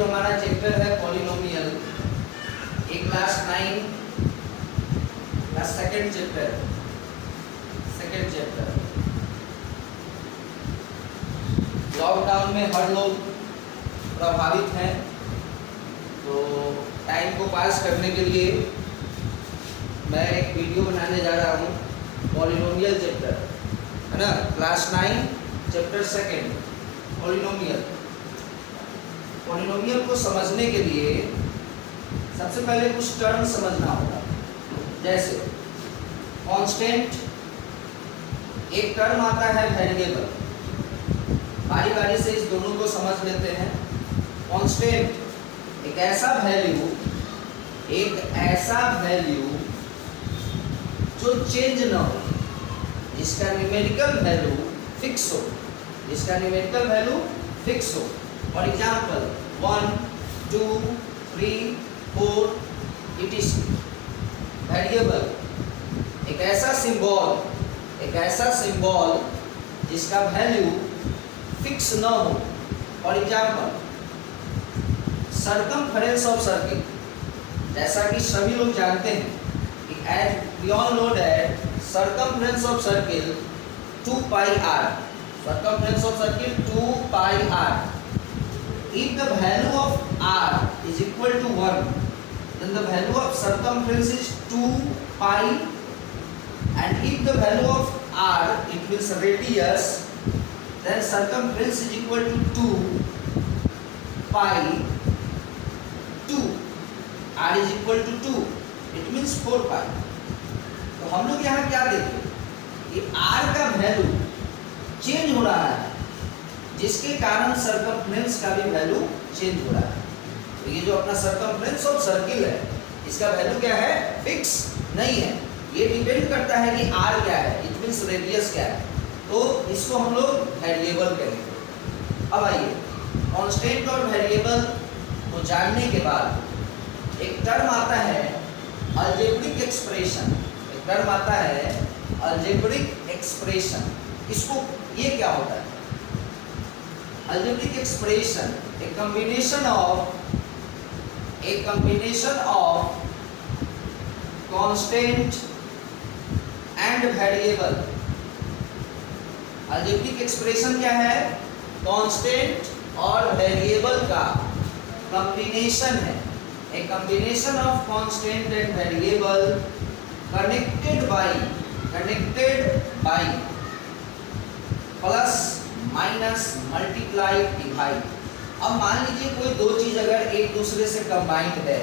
जो हमारा चैप्टर है पॉलिनोमियल, एक क्लास 9 का सेकंड चैप्टर लॉकडाउन में हर लोग प्रभावित हैं, तो टाइम को पास करने के लिए मैं एक वीडियो बनाने जा रहा हूँ पॉलिनोमियल चैप्टर, है ना, class 9 chapter second polynomial. Polynomial को समझने के लिए सबसे पहले कुछ टर्म समझना होगा, जैसे कांस्टेंट, एक टर्म आता है वेरिएबल। बारी बारी से इस दोनों को समझ लेते हैं। कांस्टेंट एक ऐसा वैल्यू जो चेंज न हो, जिसका न्यूमेरिकल वैल्यू फिक्स हो, फॉर एग्जाम्पल 1, 2, 3, 4 etc। वेरिएबल एक ऐसा सिंबल जिसका वैल्यू फिक्स न हो, for example circumference of circle. जैसा कि सभी लोग जानते हैं कि as we all know that circumference of circle 2 pi r, circumference of circle 2 pi r। If the value of r is equal to 1, then the value of circumference is 2 pi, and if the value of r, it means radius, then circumference is equal to 2 pi 2, r is equal to 2, it means 4 pi। तो हम लोग यहाँ क्या देखें कि r का value change हो रहा है, जिसके कारण सर्कमफ्रेंस का भी वैल्यू चेंज हो रहा है। तो ये जो अपना सर्कमफ्रेंस ऑफ सर्किल है, इसका वैल्यू क्या है, फिक्स नहीं है। ये डिपेंड करता है कि r क्या है, इट मींस रेडियस क्या है, तो इसको हम लोग वेरिएबल कहेंगे। अब आइए कांस्टेंट और वेरिएबल को जानने के बाद एक टर्म आता है अलजेब्रिक एक्सप्रेशन। इसको ये क्या होता है, अलजेब्रिक एक्सप्रेशन एक combination of constant and variable. Algebraic expression क्या है, कांस्टेंट और वेरिएबल का कॉम्बिनेशन है, ए combination of constant and variable connected by plus minus multiply divide. अब मान लीजिए कोई दो चीज अगर एक दूसरे से कंबाइंड है,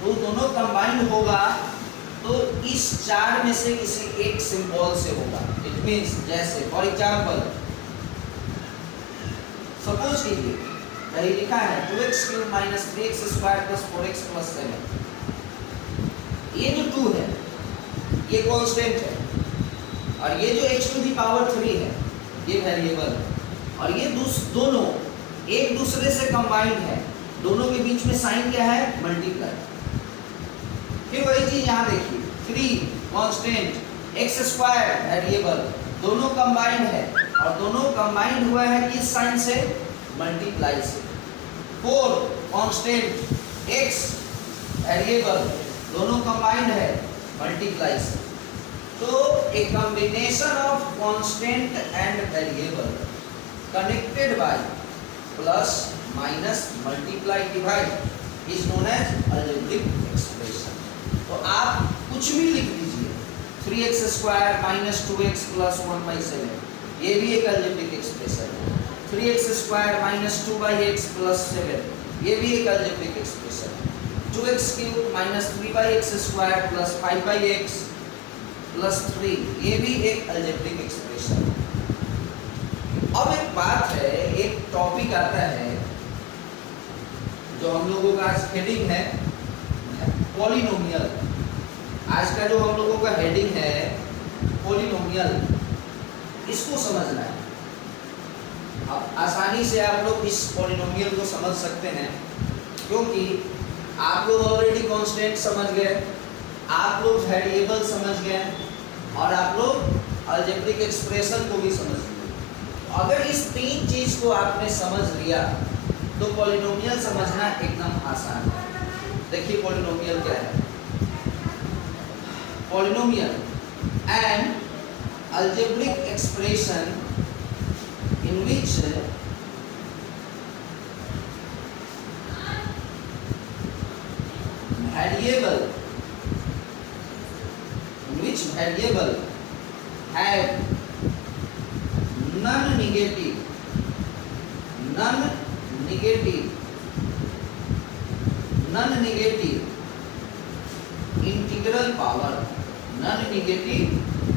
तो दोनों कंबाइंड होगा तो इस चार में से किसी एक सिंबल से होगा। इट मींस जैसे फॉर एग्जांपल सपोज कीजिए कहीं लिखा है 2x³ - 3x² + 4x + 7। ये जो 2 है ये कांस्टेंट है, और ये जो x⁴ है ये वेरिएबल है, और ये दोनों एक दूसरे से कंबाइंड है, दोनों के बीच में साइन क्या है, मल्टीप्लाई। फिर वही चीज यहाँ देखिए 3 कांस्टेंट, x² वेरिएबल, दोनों कंबाइंड है, और दोनों कंबाइंड हुआ है किस साइन से, मल्टीप्लाई से। 4 कांस्टेंट, x वेरिएबल, दोनों कंबाइंड है, मल्टीप्लाई से। तो a combination of constant and variable connected by plus minus multiply divide is known as algebraic expression. तो आप कुछ भी लिख दीजिए, 3x² - 2x + 1/7, ये भी एक अलजेब्रिक एक्सप्रेशन है। 3x² - 2x + 7, ये भी एक अलजेब्रिक एक्सप्रेशन है। 2x³ - 3x² + 5x + 3, ये भी एक अलजेब्रिक एक्सप्रेशन है। अब एक बात है, एक टॉपिक आता है जो हम लोगों का हेडिंग है पॉलिनोमियल। आज का जो हम लोगों का हेडिंग है पॉलिनोमियल, इसको समझना है। अब आसानी से आप लोग इस पॉलिनोमियल को समझ सकते हैं, क्योंकि आप लोग ऑलरेडी कांस्टेंट समझ गए, आप लोग वेरिएबल समझ गए, और आप लोग अलजेब्रिक एक्सप्रेशन को भी समझ लिए। अगर इस तीन चीज को आपने समझ लिया तो पॉलिनोमियल समझना एकदम आसान है। देखिए पॉलिनोमियल क्या है। Polynomial an algebraic expression in which variable have non-negative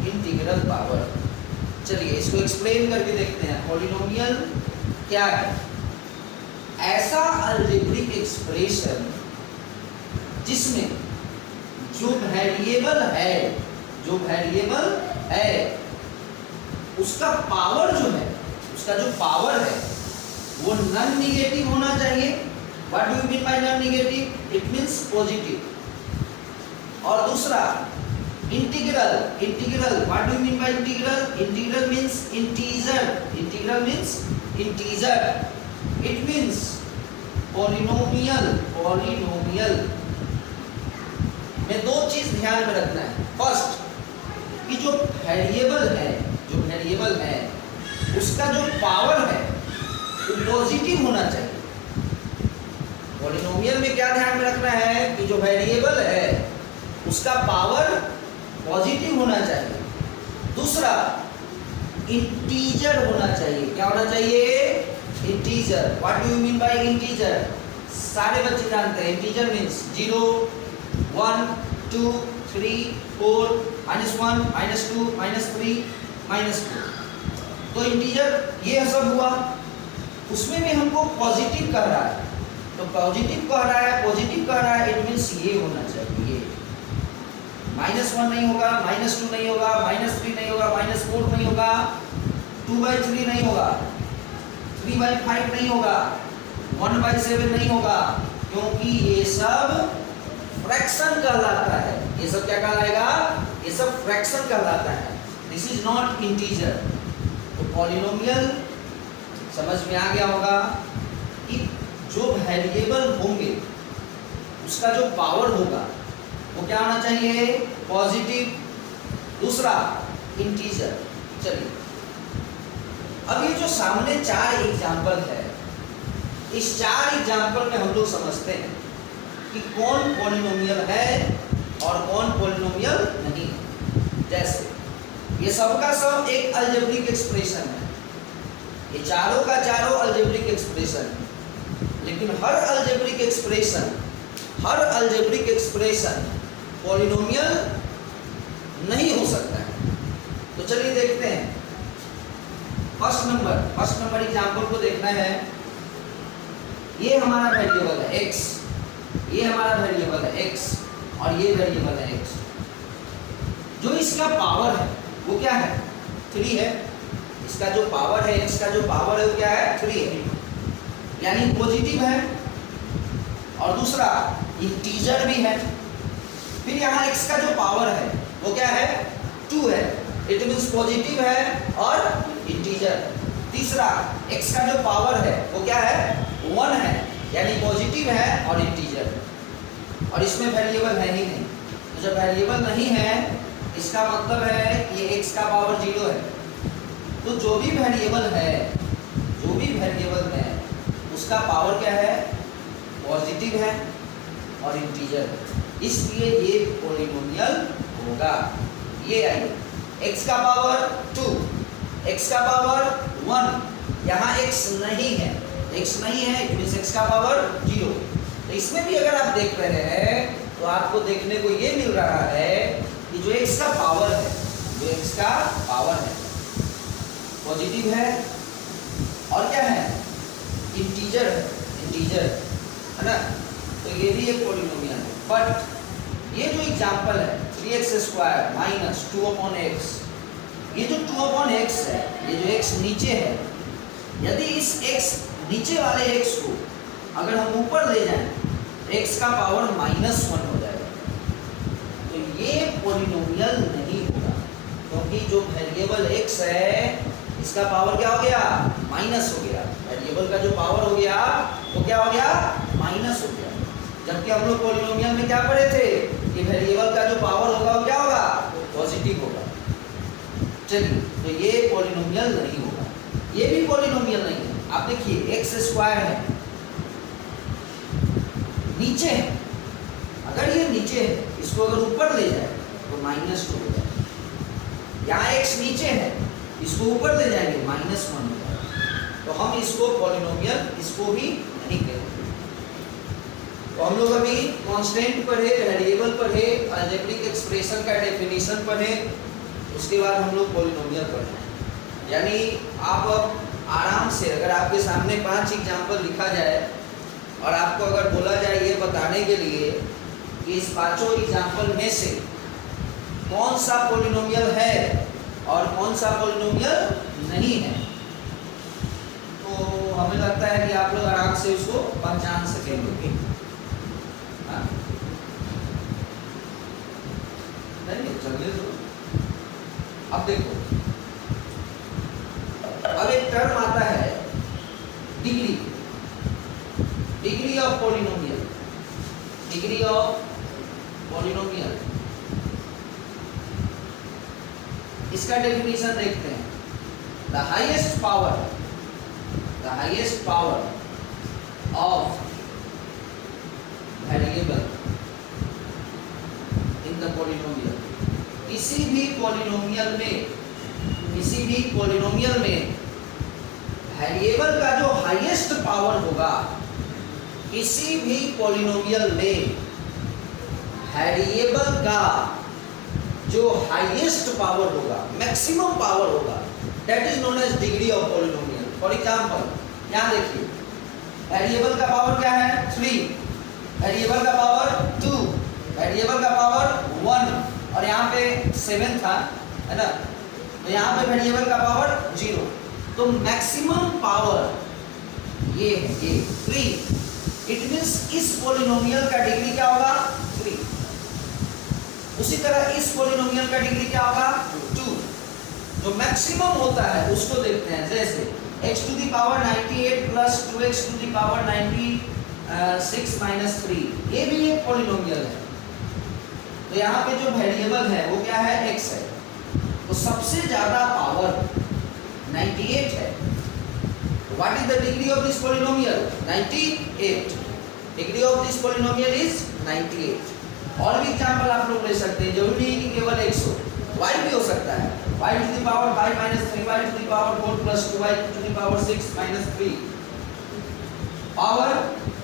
integral power. चलिए इसको एक्सप्लेन करके देखते हैं। पॉलिनोमियल क्या है? ऐसा अलजेब्रिक एक्सप्रेशन जिसमें जो वेरिएबल है उसका पावर जो पावर है वो नॉन निगेटिव होना चाहिए। What do you mean by non negative? It means positive. और दूसरा integral what do you mean by integral? Integral means integer. It means polynomial में दो चीज ध्यान में रखना है। फर्स्ट कि जो वेरिएबल है उसका जो पावर है वो पॉजिटिव होना चाहिए। पॉलिनोमियल में क्या ध्यान में रखना है कि जो वेरिएबल है उसका पावर पॉजिटिव होना चाहिए। दूसरा इंटीजर होना चाहिए। क्या होना चाहिए? Integer. What do you mean by integer? सारे बच्चे जानते हैं इंटीजर मींस 0 1 2 3 4 -1 -2 -3 -4। तो इंटीजर ये सब हुआ। उसमें भी हमको पॉजिटिव कह रहा है, तो पॉजिटिव कह रहा है इट मींस ये होना चाहिए। -1 नहीं होगा, -2 नहीं होगा, -3 नहीं होगा, -4 नहीं होगा, 2/3 नहीं होगा, 3/5 नहीं होगा, 1/7 नहीं होगा, क्योंकि ये सब फ्रैक्शन कहलाता है। ये सब क्या कहलाएगा? ये सब फ्रैक्शन कहलाता है। This is not integer. तो पॉलिनोमियल समझ में आ गया होगा कि जो वेरिएबल होंगे उसका जो पावर होगा वो क्या होना चाहिए? पॉजिटिव। दूसरा इंटीजर। चलिए अब ये जो सामने 4 एग्जाम्पल है, इस 4 एग्जाम्पल में हम लोग समझते हैं कि कौन पॉलिनोमियल है और कौन पॉलिनोमियल नहीं है। जैसे ये सबका सब एक अलजेब्रिक एक्सप्रेशन है, ये चारों का चारों अलजेब्रिक एक्सप्रेशन है, लेकिन हर अलजेब्रिक एक्सप्रेशन पॉलिनोमियल नहीं हो सकता है। तो चलिए देखते हैं। फर्स्ट नंबर एग्जाम्पल को देखना है। ये हमारा वेरिएबल है x, ये हमारा वेरिएबल है x और ये वेरिएबल है x। जो इसका पावर है वो क्या है? 3 है। इसका जो पावर है, x का जो पावर है वो क्या है? 3 है, यानी पॉजिटिव है। और दूसरा इंटीजर भी है। फिर यहाँ x का जो पावर है वो क्या है? 2 है, इट मींस पॉजिटिव है और इंटीजर। तीसरा x का जो पावर है वो क्या है? 1 है, यानी पॉजिटिव है और इंटीजर। और इसमें वेरिएबल है ही नहीं। तो जब वेरिएबल नहीं है इसका मतलब है कि ये x का पावर 0 है। तो जो भी वेरिएबल है उसका पावर क्या है? पॉजिटिव है और इंटीजर। इसलिए ये पॉलिनोमियल होगा। ये आइए x का पावर 2, x का पावर 1, यहाँ x नहीं है, इट मींस x का पावर 0। तो इसमें भी अगर आप देख रहे हैं तो आपको देखने को ये मिल रहा है कि जो x का पावर है पॉजिटिव है और क्या है? इंटीजर है ना। तो ये भी एक पॉलिनोमियल है। बट ये जो एग्जांपल है 3x² - 2/x, ये जो 2/x है, ये जो x नीचे है, यदि इस x नीचे वाले x को अगर हम ऊपर ले जाएं तो x का पावर -1 हो जाएगा। तो ये पॉलिनोमियल नहीं होगा, क्योंकि जो वेरिएबल x है इसका पावर क्या हो गया, माइनस हो गया। वेरिएबल का जो पावर हो गया वो क्या हो गया, माइनस हो गया। जबकि हम लोग पॉलिनोमियल में क्या पढ़े थे कि वेरिएबल का जो पावर होगा वो क्या होगा, पॉजिटिव होगा। चलिए, तो ये पॉलिनोमियल नहीं होगा, ये भी पॉलिनोमियल नहीं है। आप देखिए एक्स स्क्वायर है, नीचे है, अगर ये नीचे है इसको अगर ऊपर ले जाए तो -2 हो जाए। यहाँ एक्स नीचे है, इसको ऊपर ले जाएंगे -1 हो जाए। तो हम इसको पॉलिनोमियल इसको भी नहीं कहेंगे। तो हम लोग अभी कांस्टेंट पढ़े, वेरिएबल पढ़े, अलजेब्रिक एक्सप्रेशन का डेफिनेशन पढ़े, उसके बाद हम लोग पॉलिनोमियल पढ़े। यानी आप अब आराम से, अगर आपके सामने 5 एग्जाम्पल लिखा जाए और आपको अगर बोला जाए ये बताने के लिए कि इस 5 एग्जाम्पल में से कौन सा पॉलिनोमियल है और कौन सा पॉलिनोमियल नहीं है, तो हमें लगता है कि आप लोग आराम से उसको पहचान सकेंगे। हाँ? नहीं, चलने दो। अब देखो, अब एक टर्म आता है degree, degree of polynomial, degree of polynomial. इसका डेफिनेशन देखते हैं। The highest power, the highest power of variable in the polynomial. किसी भी पॉलिनोमियल में, किसी भी पॉलिनोमियल में वेरिएबल का जो हाईएस्ट पावर होगा, किसी भी पॉलिनोमियल में वेरिएबल का जो हाईएस्ट पावर होगा, मैक्सिमम पावर होगा, that is known as degree of polynomial. For example, यहाँ देखिए वेरिएबल का पावर क्या है 3, वेरिएबल का पावर 2, वेरिएबल का पावर 1 और यहाँ पे 7 था, है ना, तो यहाँ पे वेरिएबल का पावर 0। तो मैक्सिमम पावर ये है, ये 3। इट मीन्स इस पॉलिनोमियल का डिग्री क्या होगा 3। उसी तरह इस पॉलिनोमियल का डिग्री क्या होगा 2। जो मैक्सिमम होता है उसको देखते हैं। जैसे x to the power 98 plus 2x to the power 96 minus 3, ये भी एक पॉलिनोमियल है। तो यहाँ पे जो वेरिएबल है वो क्या है, x है। तो सबसे ज्यादा पावर 98 है। What is the degree of this polynomial? 98. Degree of this polynomial is 98. और भी एग्जाम्पल आप लोग ले सकते हैं, जरूरी नहीं कि केवल x हो, y भी हो सकता है। y to the power 5 minus 3y to the power 4 plus 2y to the power 6 minus 3, power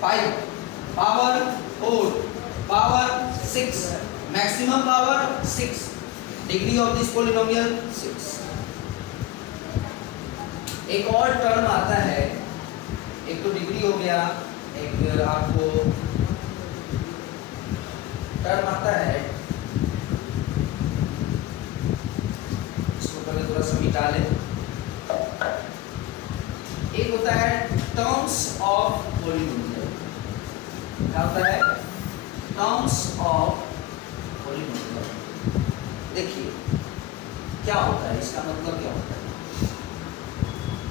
5, power 4, power 6, maximum power 6, degree of this polynomial 6। एक और टर्म आता है, एक तो डिग्री हो गया, एक आपको टर्म आता है, इसको पहले थोड़ा सा मिटा लें। एक होता है टर्म्स ऑफ पॉलिनोमियल। क्या होता है, टर्म्स ऑफ पॉलिनोमियल। देखिए क्या होता है, इसका मतलब क्या होता है।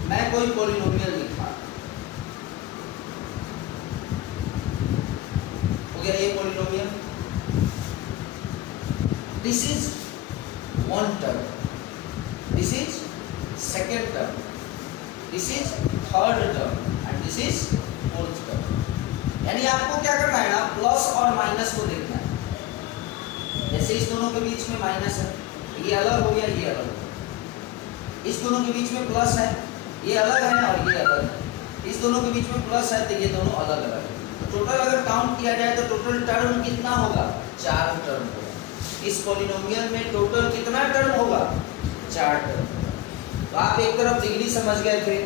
मैं कोई पॉलिनोमियल लिखा, हो गया ये polynomial. This is one term, this is second term, this is third term and this is fourth term. यानी आपको क्या करना है ना, प्लस और माइनस को देखना है। जैसे इस दोनों के बीच में माइनस है, ये अलग हो गया, ये अलग हो गया। इस दोनों के बीच में प्लस है, ये अलग है और ये अलग है। इस दोनों के बीच में प्लस है तो ये दोनों अलग अलग है। तो टोटल अगर काउंट किया जाए तो टोटल टर्म कितना होगा, 4 टर्म होगा। इस पॉलिनोमियल में टोटल कितना टर्म होगा, 4 टर्म होगा। तो आप एक तरफ डिग्री समझ गए थे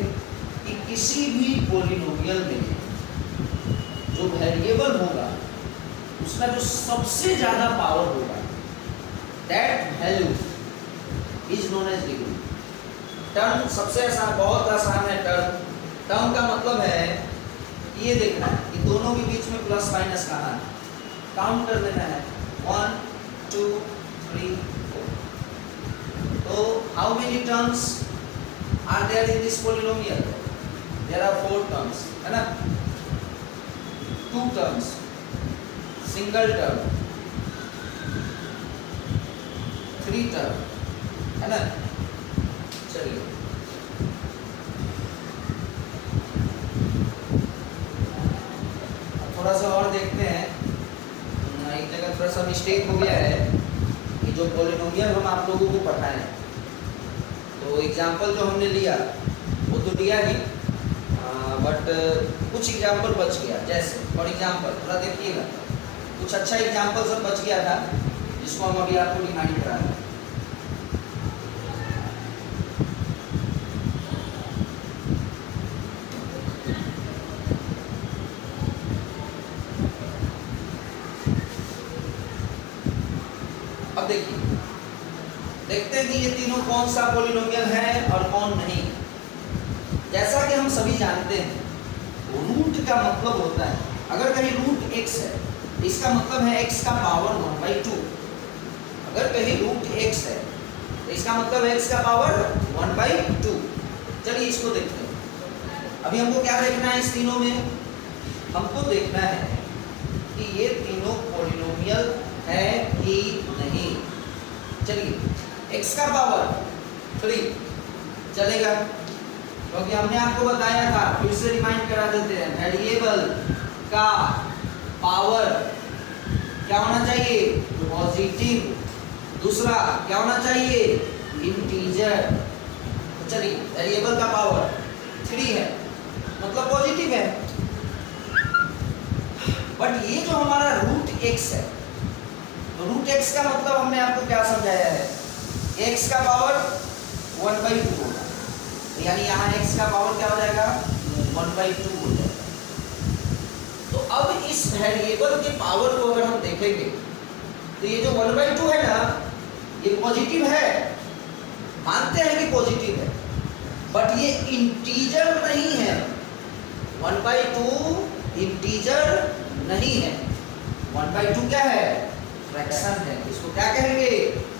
कि किसी भी पॉलिनोमियल में जो वेरिएबल होगा उसका जो सबसे ज्यादा पावर होगा, that value is known as degree. Term सबसे आसान, बहुत आसान है टर्म। टर्म का मतलब है ये देखना है कि दोनों के बीच में प्लस माइनस कहाँ है, काउंट कर लेना है 1 2 3 4। तो how many terms, are there in this polynomial? There are 4 terms, है ना, 2 टर्म्स, सिंगल टर्म, 3 टर्म, है ना। चलिए थोड़ा सा और देखते हैं। एक जगह थोड़ा सा मिस्टेक हो गया है कि जो पॉलिनोमियल हम आप लोगों को पढ़ाए हैं, तो एग्जाम्पल जो हमने लिया वो तो लिया ही, बट कुछ एग्जाम्पल बच गया। जैसे फॉर एग्जाम्पल थोड़ा देखिएगा, कुछ अच्छा एग्जाम्पल सब बच गया था जिसको हम अभी आपको डिमांड करा रहे हैं। अब देखिए, देखते हैं कि ये तीनों कौन सा पॉलिनोमियल है और कौन नहीं। जैसा कि हम सभी जानते हैं, रूट का मतलब होता है, अगर कहीं रूट x है इसका मतलब है x का पावर 1/2। अगर कहीं रूट x है तो इसका मतलब है x का पावर 1/2। चलिए इसको देखते हैं। अभी हमको क्या देखना है इस तीनों में? हमको देखना है कि ये तीनों पॉलिनोमियल है कि नहीं। चलिए x का पावर 3 चलेगा, क्योंकि हमने आपको बताया था, फिर से रिमाइंड करा देते हैं, वेरिएबल का पावर क्या होना चाहिए? पॉजिटिव। दूसरा क्या होना चाहिए? इंटीजर। तो चलिए वेरिएबल का पावर 3 है मतलब पॉजिटिव है, बट ये जो हमारा रूट x है, तो रूट x का मतलब हमने आपको क्या समझाया है? x का पावर 1/2 होगा, यानी यहाँ x का पावर क्या हो जाएगा? 1/2 हो जाएगा। तो अब इस वेरिएबल के पावर को अगर हम देखेंगे तो ये जो 1/2 है ना, ये पॉजिटिव है, मानते हैं कि पॉजिटिव है, बट ये इंटीजर नहीं है। 1/2 इंटीजर नहीं है। 1/2 क्या है? फ्रैक्शन है। इसको क्या कहेंगे?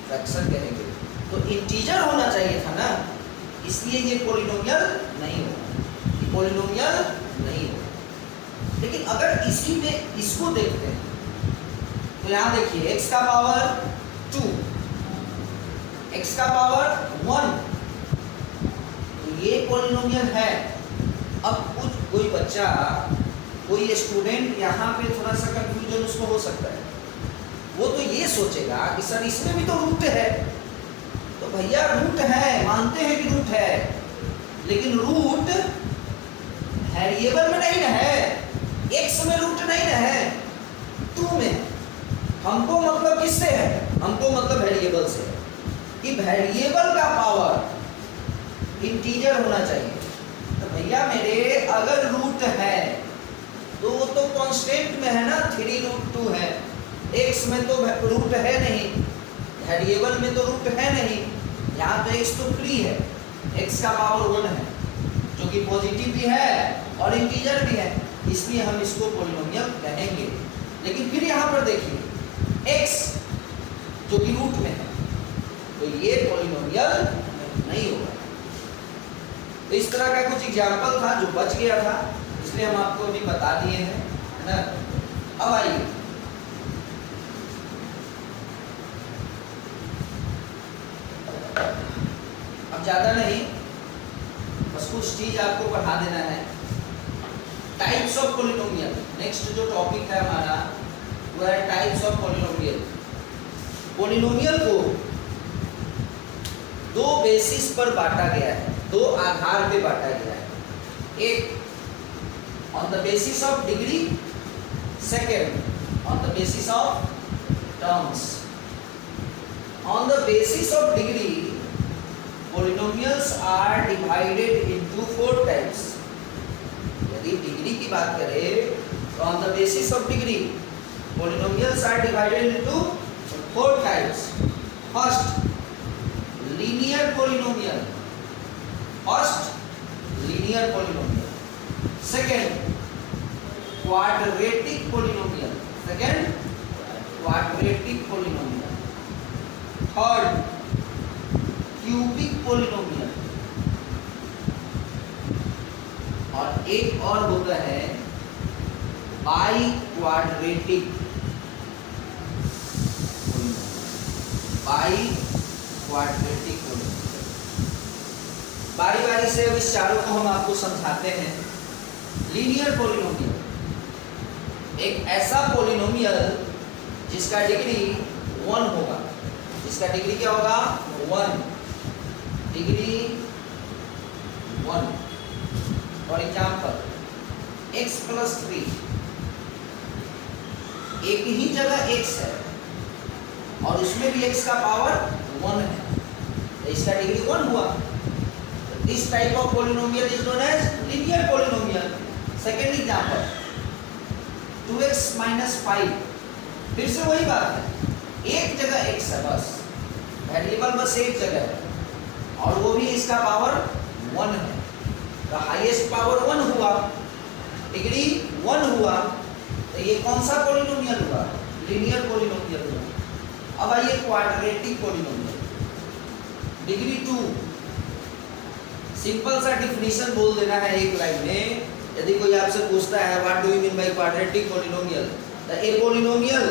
फ्रैक्शन कहेंगे। तो इंटीजर होना चाहिए था ना, इसलिए ये पॉलिनोमियल नहीं होगा, ये पॉलिनोमियल नहीं होगा। लेकिन अगर इसी में इसको देखते हैं तो यहाँ देखिए x का पावर 2, x का पावर 1, तो ये पॉलिनोमियल है। अब कोई बच्चा, कोई स्टूडेंट यहाँ पे थोड़ा सा कंफ्यूजन उसको हो सकता है। वो तो ये सोचेगा कि सर इसमें भी तो रूट है, तो भैया रूट है, मानते हैं कि रूट है, लेकिन रूट वेरिएबल में नहीं ना है, x में रूट नहीं ना है, 2 में। हमको मतलब किससे है? हमको मतलब वेरिएबल से है कि वेरिएबल का पावर इंटीजर होना चाहिए। तो भैया मेरे अगर रूट है तो वो तो कांस्टेंट में है ना, 3√2 है। x में तो रूट है नहीं, वेरिएबल में तो रूट है नहीं, यहाँ तो x तो फ्री है, x का पावर 1 है जो कि पॉजिटिव भी है और इंटीजर भी है, इसलिए हम इसको पॉलिनोमियल कहेंगे। लेकिन फिर यहाँ पर देखिए x जो कि रूट में है, तो ये पॉलिनोमियल नहीं होगा। तो इस तरह का कुछ एग्जाम्पल था जो बच गया था, इसलिए हम आपको अभी बता दिए हैं, है ना। अब आइए अब ज़्यादा नहीं, बस कुछ चीज आपको पढ़ा देना है। टाइप्स ऑफ पॉलिनोमियल, नेक्स्ट जो टॉपिक है हमारा वो है टाइप्स ऑफ पॉलिनोमियल। पॉलिनोमियल को 2 बेसिस पर बांटा गया है, 2 आधार पे बांटा गया है। एक on the basis of degree, second on the basis of terms. On the basis of degree polynomials are divided into 4 types। यदि डिग्री की बात करें तो on the basis of degree polynomials are divided into 4 types। First, linear polynomial। First, linear polynomial। Second, quadratic polynomial। Second, quadratic polynomial। Third, cubic polynomial. और एक और होता है by quadratic by quadratic polynomial. बारी बारी से अब इस चारों को हम आपको समझाते हैं। लीनियर पोलिनोमियल एक ऐसा पोलिनोमियल जिसका डिग्री 1 होगा। जिसका डिग्री क्या होगा? 1, degree 1। For example x plus 3, एक ही जगह x है और उसमें भी x का पावर 1 है, तो इसका डिग्री 1 हुआ। This type of polynomial is known as linear polynomial. Second example 2x minus 5, फिर से वही बात है, एक जगह x है, बस वेरिएबल बस एक जगह है और वो भी इसका पावर 1 है, तो हाईएस्ट पावर 1 हुआ, डिग्री 1 हुआ, तो ये कौन सा पोलिनोमियल हुआ? लीनियर पोलिनोमियल हुआ। अब आइए क्वाड्रेटिक पोलिनोमियल, डिग्री 2। सिंपल सा डिफिनीशन बोल देना है एक लाइन में। यदि कोई आपसे पूछता है what do you mean by quadratic polynomial, the A polynomial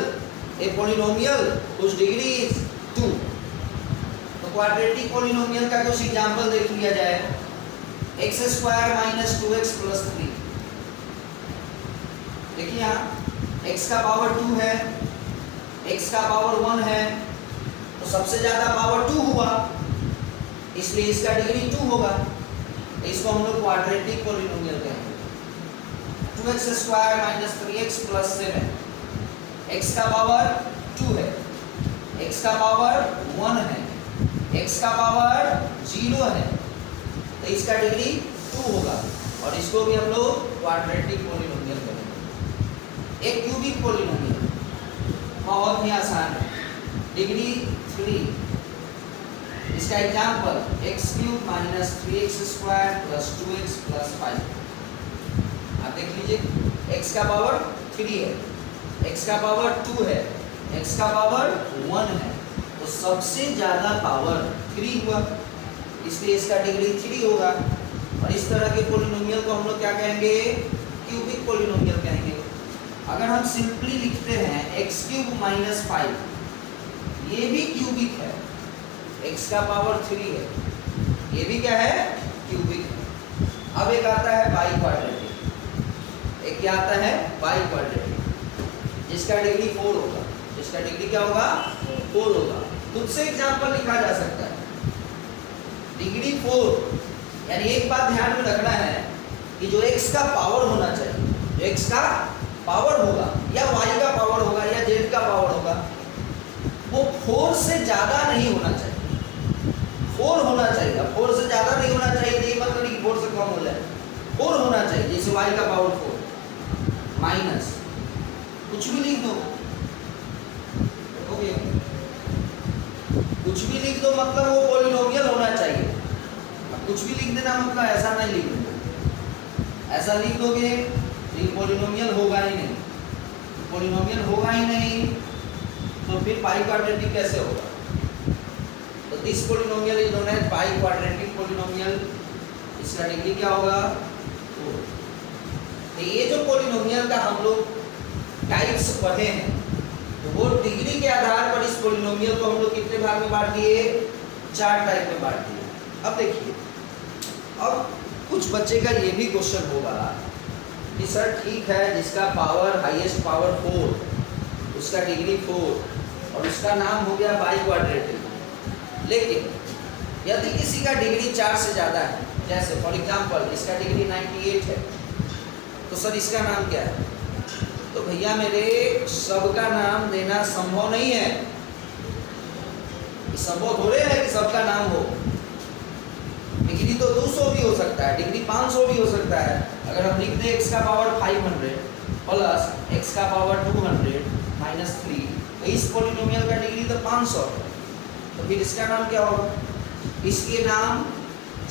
whose degree is 2। तो क्वाड्रेटिक पोलिनोमियल का कुछ एग्जांपल देख लिया जाए। x² माइनस 2x प्लस 3, देखिए यहाँ x का पावर 2 है, x का पावर 1 है, तो सबसे ज्यादा पावर 2 हुआ, इसलिए इसका डिग्री 2 होगा। इसको हम लोग क्वाड्रेटिक पोलिनोमियल कहेंगे। 2x² minus 3x plus 7, x का पावर 2 है, x का पावर 1 है, x का पावर 0 है, तो इसका डिग्री 2 होगा और इसको भी हम लोग क्वाड्रेटिक पोलिनोमियल कहेंगे। एक क्यूबिक पोलिनोमियल बहुत ही आसान है, डिग्री 3। इसका example x³ minus 3x² plus 2x plus 5। आप देख लीजिए, x का पावर 3 है, x का पावर 2 है, x का पावर 1 है, तो सबसे ज्यादा पावर 3 हुआ, इसलिए इसका डिग्री 3 होगा। और इस तरह के पोलिनोमियल को हम लोग क्या कहेंगे? क्यूबिक पोलिनोमियल कहेंगे। अगर हम सिंपली लिखते हैं x³ माइनस 5, ये भी क्यूबिक है, x का पावर 3 है, ये भी क्या है? क्यूबिक है। अब एक आता है बाई क्वाड्रेटिक, एक क्या आता है? बाई क्वाड्रेटिक, जिसका डिग्री 4 होगा। जिसका डिग्री क्या होगा? 4 होगा। खुद से एग्जाम्पल लिखा जा सकता है, डिग्री 4, यानी एक बात ध्यान में रखना है कि जो x का पावर होना चाहिए, जो x का पावर होगा या y का पावर होगा या z का पावर होगा, वो 4 से ज्यादा नहीं होना चाहिए, 4 होना चाहिए। 4 से ज्यादा नहीं होना चाहिए, ये मतलब नहीं 4 से कम हो जाए, 4 होना चाहिए। जैसे y का पावर 4 माइनस कुछ भी लिख दो, कुछ भी लिख दो मतलब वो पोलिनोमियल होना चाहिए। कुछ भी लिख देना मतलब ऐसा नहीं लिख दो, ऐसा लिख दोगे तो पोलिनोमियल होगा ही नहीं, पोलिनोमियल होगा ही नहीं, तो फिर बाई क्वाड्रेटिक कैसे होगा? तो this polynomial is known as biquadratic polynomial. इसका डिग्री क्या होगा? 4। तो ये जो पोलिनोमियल का हम लोग टाइप्स पढ़े हैं, तो वो डिग्री के आधार पर इस पोलिनोमियल को हम लोग कितने भाग में बांट दिए? 4 टाइप में बांट दिए। अब देखिए, अब कुछ बच्चे का ये भी क्वेश्चन होगा कि सर ठीक है, जिसका पावर हाईएस्ट पावर 4, उसका डिग्री 4 और उसका नाम हो गया बाई क्वाड्रेटिक, लेकिन यदि किसी का डिग्री 4 से ज़्यादा है, जैसे फॉर एग्जांपल इसका डिग्री 98 है, तो सर इसका नाम क्या है? तो भैया मेरे सबका नाम देना संभव नहीं है, संभव थोड़े है कि सबका नाम हो। डिग्री तो 200 भी हो सकता है, डिग्री 500 भी हो सकता है। अगर हम लिख दें x का पावर 500 प्लस x का पावर 200 माइनस 3, तो इस पोलिनोमियल का डिग्री तो 500, तो फिर इसका नाम क्या होगा? इसके नाम